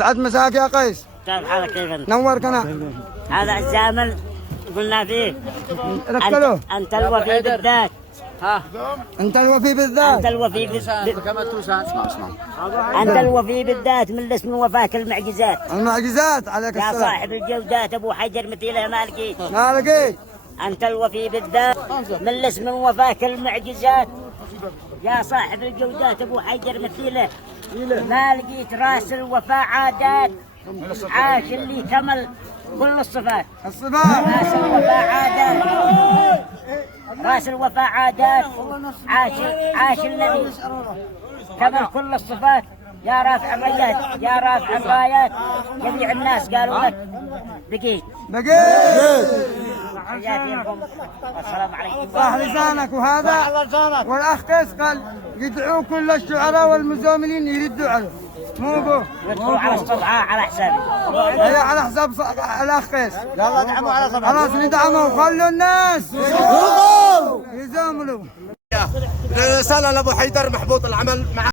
يسعد مساك يا قيس. كيف حالك كيف انت؟ نور قناة. هذا الزامل قلنا فيه ركلوه. انت الوفي بالذات. ها انت الوفي بالذات. انت الوفي انت الوفي بالذات من اسم وفاك المعجزات. المعجزات عليك يا السلام. صاحب الجودات ابو حجر مثيله ما لقيت. ما لقيت. انت الوفي بالذات من اسم وفاك المعجزات. يا صاحب الجودات ابو حجر مثيله ما لقيت. راس الوفاء عادات عاش اللي كمل كل الصفات. راس الوفاء عادات راس الوفاء عادات عاش الذي كمل كل الصفات. يا رافع الرايات يا رافع الرايات جميع الناس قالوا لك بقيت. حياتكم والسلام عليكم. صح لسانك. وهذا والاخ قيس قال يدعو كل الشعراء والمزاملين يردوا عليه. مو ابوه يدخلوا على الصفحه على حسابي. هي على حساب الاخ قيس. يلا ادعموا على صفحه. خلاص ندعموا وخلوا الناس يزاملوا. رسالة لأبو حيدر محبوط العمل مع